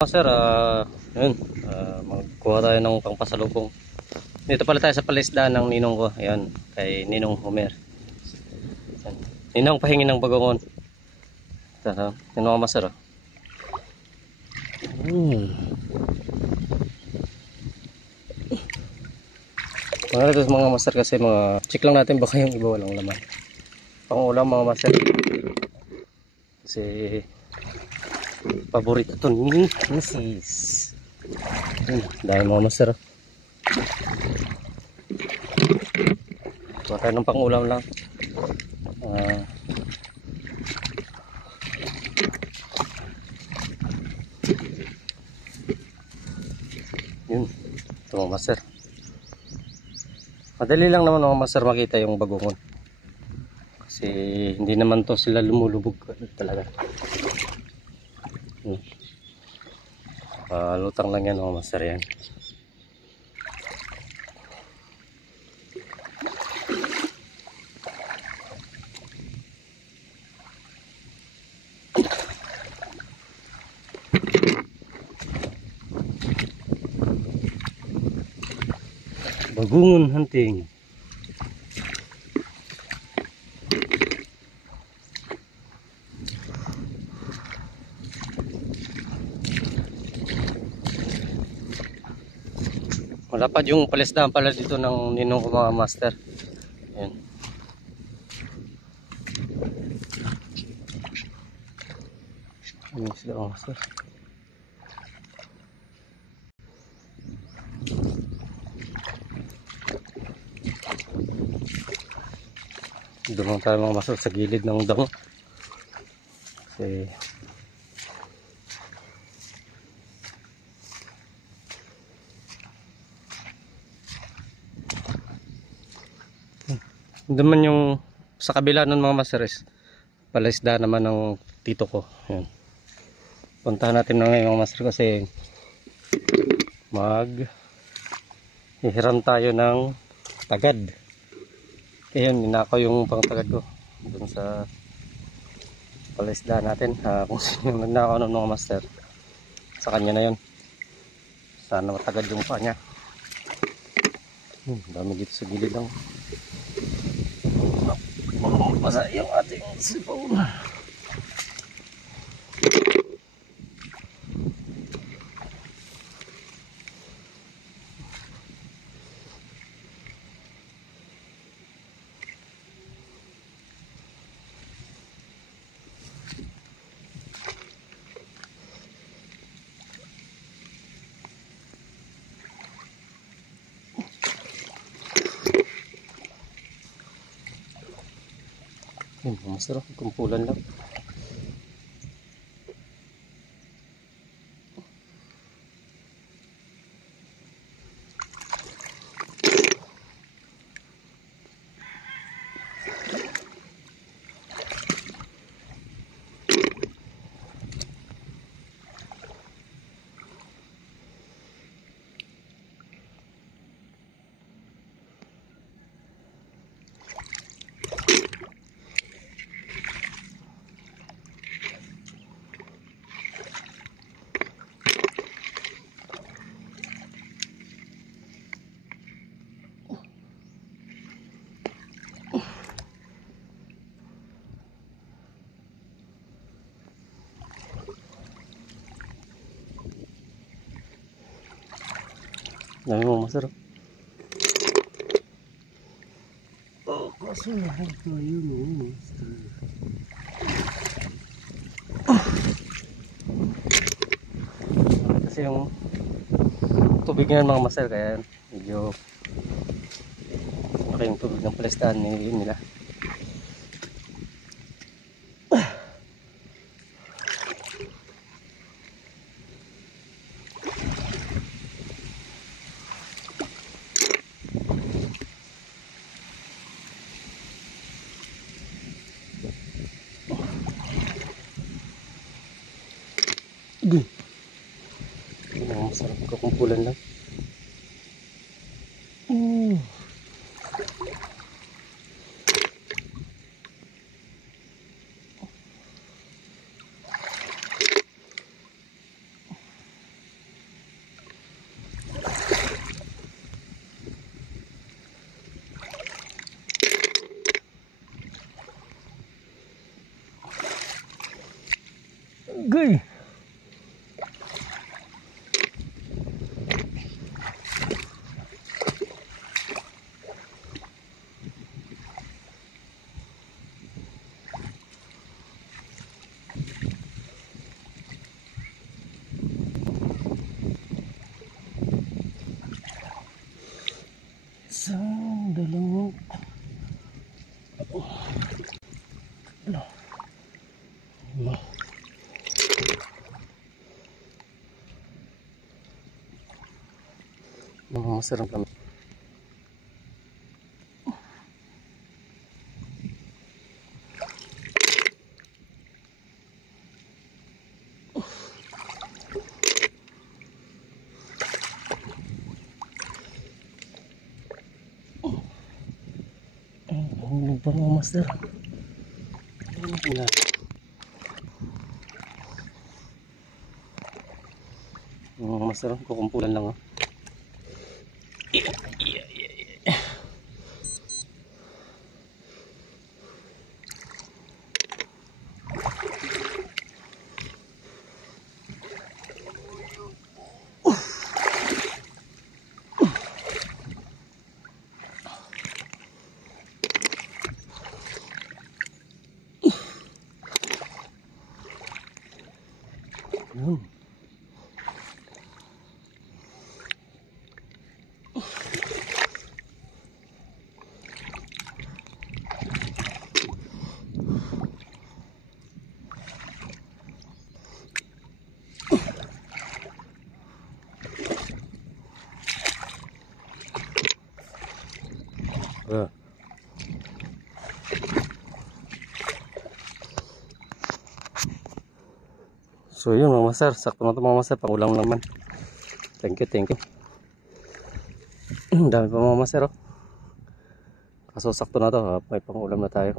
Sir, yun, magkuha tayo ng pangpasalubong. Dito pala tayo sa palisdaan ng ninong ko. Ayan, kay Ninong Homer. Ayan. Ninong, pahingi ng bagongon. Ito, ninong ka master. Mga ito mga master kasi mga check lang natin baka yung iba walang laman. Pangulam mga master. Kasi paborito ito ni Mrs. Dahil mga master. Kuha tayo ng pangulam lang. Yun, ito mga master. Madali lang naman mga master makita yung bagongon. Kasi hindi naman to sila lumulubog talaga. Lutang lang yan mga master yan. Bagongon hunting. Malapad yung palisdaan pala dito ng ninong ko mga master. Ayan. Ayan sila mga master. Doon tayo mga master sa gilid ng damo. Kasi naman yung sa kabila ng mga masteres palaisda naman ng tito ko. Ayan. Puntahan natin na ngayon mga master kasi hihiram tayo ng tagad. Ayun, ninakaw yung pang tagad ko dun sa palaisda natin. Kung sino yung nagnakaw ng mga master, sa kanya na yun. Sana matagad yung pa niya. Dami dito sa gilid lang. Basa yung ating sipon. Masarap, kumpulan lang. Dami mo masarap. Oh, kaso nahag tayo no. Kasi yung tubig nga mga master kaya medyo okay yung tubig ng palisdaan nila. Masarap kakumpulan lang. Mga masarap kami. Ang pa mga master. Mga master, kukumpulan lang. Yun. So yun mga master, sakto na ito mga master, pang ulam naman. Thank you, thank you. Dami pa mga master, oh. Kaso sakto na ito, may pang ulam na tayo.